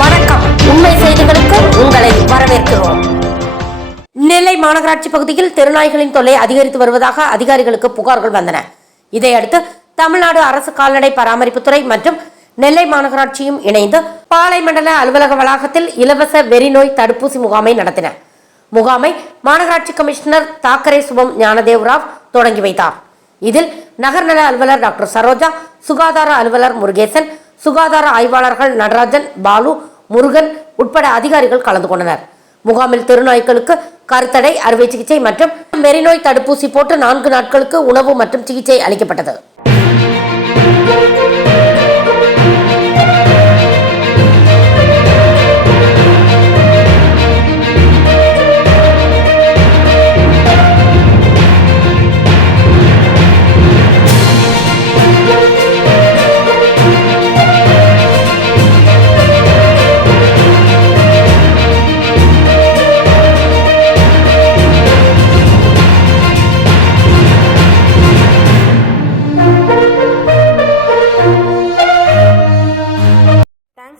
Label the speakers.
Speaker 1: வணக்கம். உண்மை செய்திகளுக்கு உங்களை வரவேற்கிறோம். நெல்லை மாநகராட்சி பகுதியில் தெருநாய்களின் தொல்லை அதிகரித்து வருவதாக அதிகாரிகளுக்கு புகார்கள் வந்தன. இதையடுத்து தமிழ்நாடு அரசு கால்நடை பராமரிப்புத்துறை மற்றும் நெல்லை மாநகராட்சியும் இணைந்து பாலை மண்டல அலுவலக வளாகத்தில் இலவச வெறிநோய் தடுப்பூசி முகாமை நடத்தின. முகாமை மாநகராட்சி கமிஷனர் தாக்கரே சுபம் ஞானதேவ் ராவ் தொடங்கி வைத்தார். இதில் நகர்நல அலுவலர் டாக்டர் சரோஜா சுகாதார அலுவலர் முருகேசன் சுகாதார ஆய்வாளர்கள் நடராஜன் பாலு முருகன் உட்பட அதிகாரிகள் கலந்து கொண்டனர். முகாமில் திருநாய்க்களுக்கு கருத்தடை அறுவை சிகிச்சை மற்றும் மெரிநோய் தடுப்பூசி போட்டு நான்கு நாட்களுக்கு உணவு மற்றும் சிகிச்சை அளிக்கப்பட்டது.